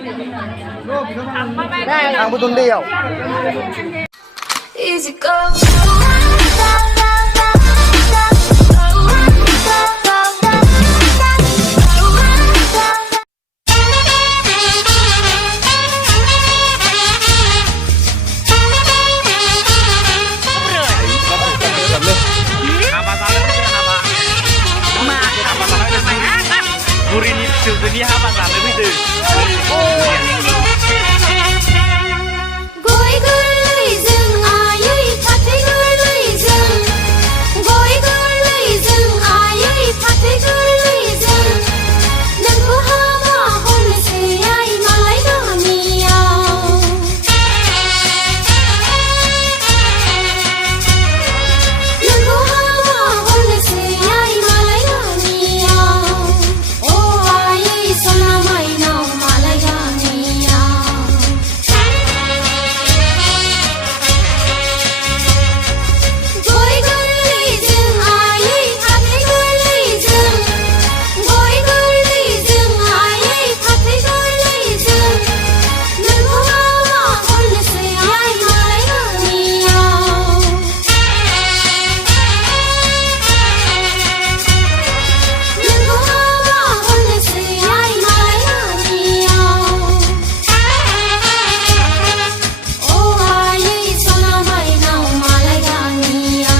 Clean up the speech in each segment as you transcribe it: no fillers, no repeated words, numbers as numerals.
ทางประตูเดียว Easy go. Gurih ni sudah ni apa sana itu? Gối gối rừng ai ơi phát thấy gối rừng. Gối gối rừng ai ơi phát thấy gối rừng. Đừng có ha mà hôn sẽ ai mà lấy đó nhiều. Đừng có ha mà hôn sẽ ai mà lấy đó nhiều. Sola mai nào mà lại ra nhiều. Gối gối rừng ai ơi phát thấy gối rừng. Gối gối rừng ai ơi phát thấy gối rừng. Đừng có mà hôn sẽ ai mà lấy ra nhiều. Đừng có mà hôn sẽ ai mà lấy ra nhiều. Ô ai ơi sao nào mày nào mà lại ra nhiều.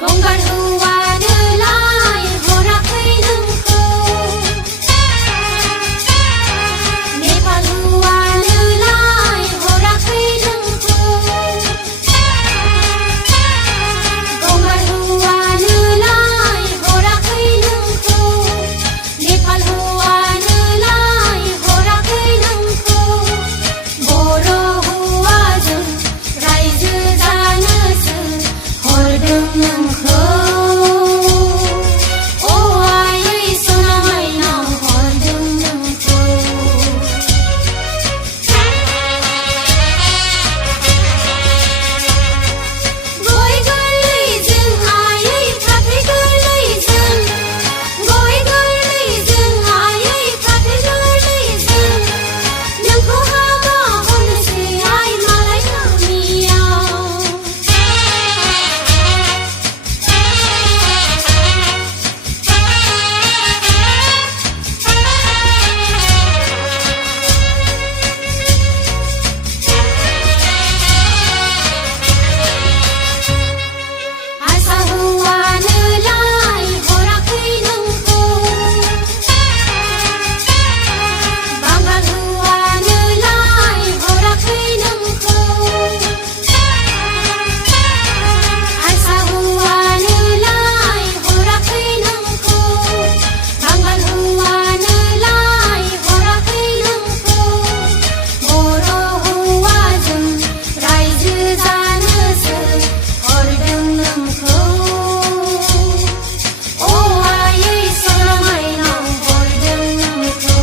Gong gan hua đưa lại hồ ra thấy đừng khô. Nepal hua đưa lại hồ ra thấy đừng khô. Gong gan hua đưa lại hồ ra thấy đừng khô. Nepal hua đưa lại hồ ra thấy đừng khô. Boro hua rừng rai dư ra nơ sự hồi đừng khô. Ô ai ơi sao nào mày nào hồi đừng khô. Gối gối rừng ai ơi phát thấy gối rừng. Gối gối rừng ai ơi phát thấy gối rừng. Đừng có ha mà hôn sẽ ai mà lấy ra nhiều. Ai sao hua nữ lại hồ ra thấy đừng khô. Bang gan hua nữ lại hồ ra thấy đừng khô. Ai sao hua nữ lại hồ ra thấy đừng khô. Bang gan hua nữ lại hồ ra thấy đừng khô. Boro hua rừng rai dư ra nơ sự hồi đừng khô. Ô ai ơi sao nào mày nào hồi đừng khô.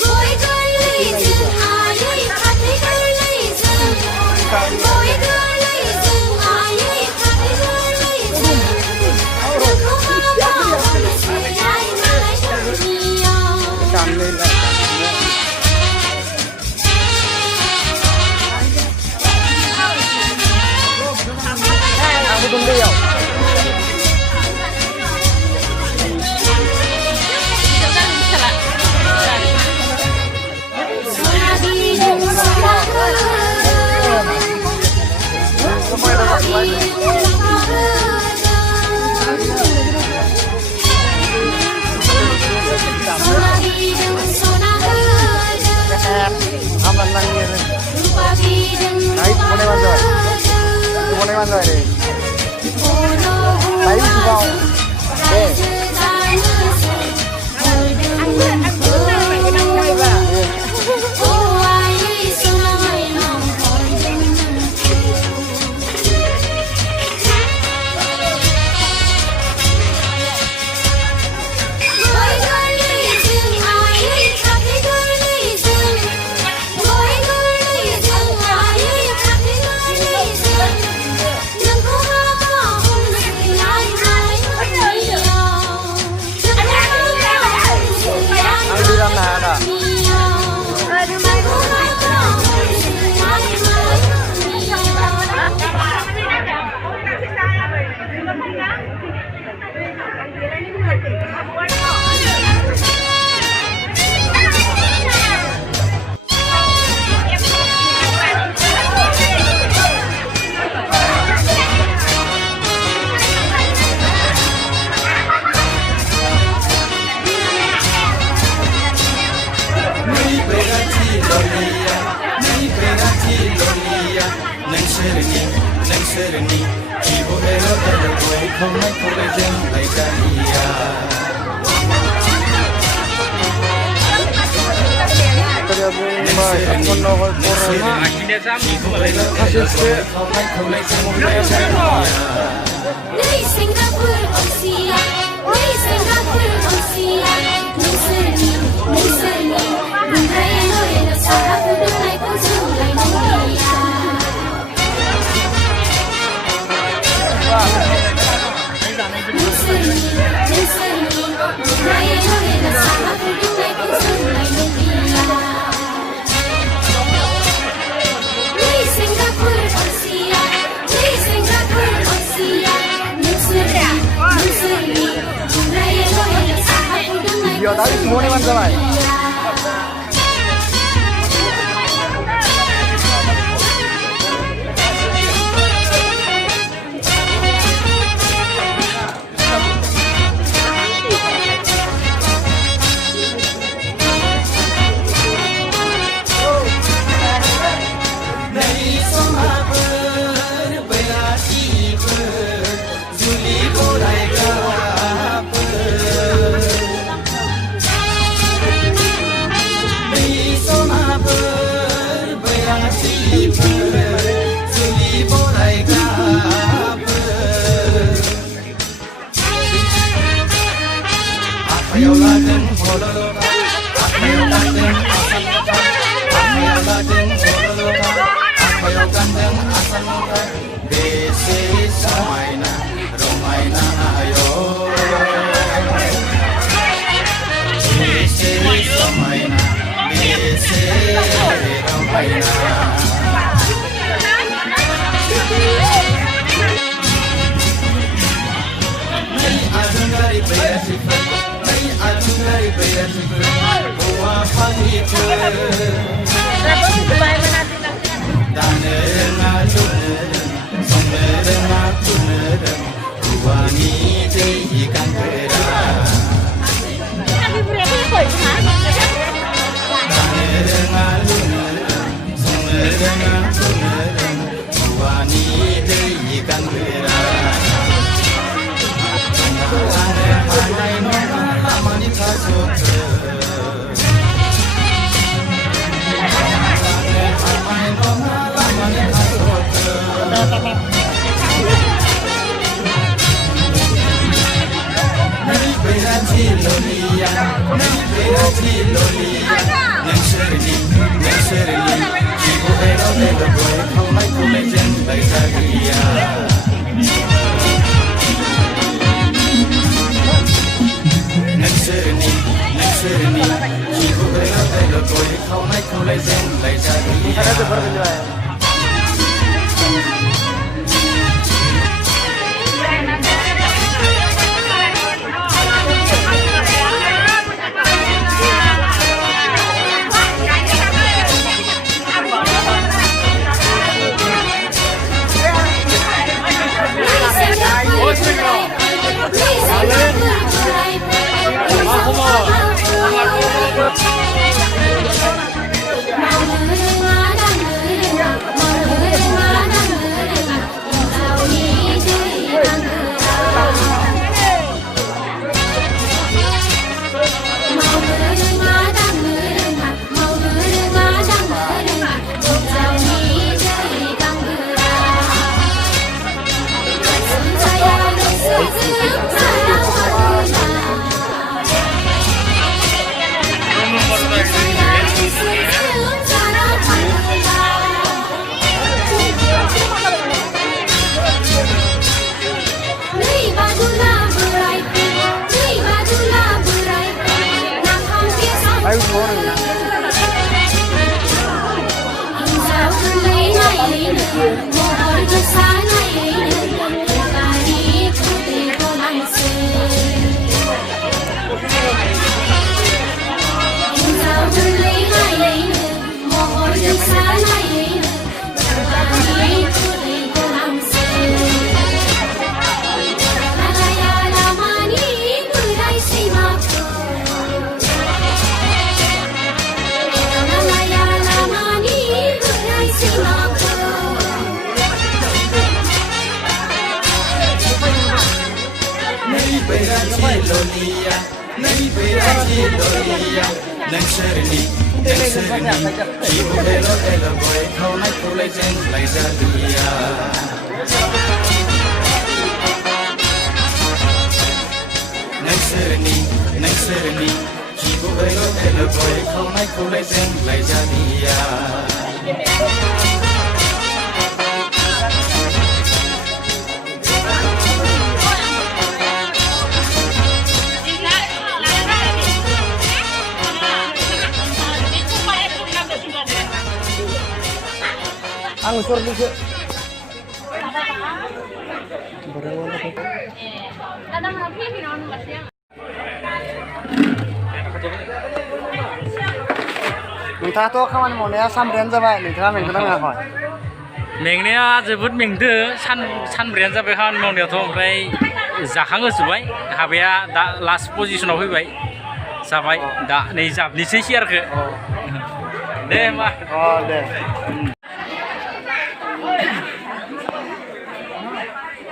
Gối gối rừng ai ơi phát thấy gối rừng. Gối gối rừng ai ơi phát thấy gối rừng. Đừng có ha mà hôn sẽ ai mà lấy ra nhiều. จำเลยแหละ ทางประตูเดียว Sola đi đừng sola hơ. ทำไมเราต้องไป Sola đi đừng sola hơ. แอบทำอะไรเงี้ยเลย Rupa đi đừng Đấy, rupa con đây bao giờ? hơ. ดูวันนี้วันเลยดิ Boro hua Đấy, đi vào. rừng rai dư ra nơ sự hồi đừng khô. Ô ai ơi sao nào mày nào hồi đừng khô. Kaya po ang manokol po na Akhirnya kami kembali. kasiste. Nei Singapore Osia, Nei Singapore Osia, Nisani, Nisani, Bunaya Noela Sahabu Dunai Kuzulai Nolia. Nisani, Nisani, Bunaya Noela Sahabu Dunai Kuzulai Nolia. Nei Singapore Osia, Nei Singapore Osia, Nisani, Nisani, Bunaya Noela Sahabu Dunai Iya, tadi semuanya man sama. Yang sering, ibu ero de lo boy, kau mai kau legend, baik lagi ya. बैराथि ललिया नै बैराथि ललिया नोंसोरनि खिबुबेल' एल' गय खावनायखौलाय जों लायजालिया नोंसोरनि खिबुबेल' एल' गय खावनायखौलाय जों लायजालिया Ang sorry sih. Nontonnya kawan mau nih sampean coba nontonnya nonton nggak kok? मेंनाया जोबोद मेंदो सानब्रैयानो जाबाय खामानि मावनायाथ' ओमफ्राय जाखांहोजोब्बाय हाबाया दा लास्ट पजिसनाव फैबाय जाबाय दा नै जाबनोसै सियारखौ दे होमबा दे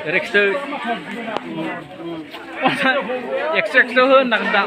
Reksto ekstrakto hoon nak da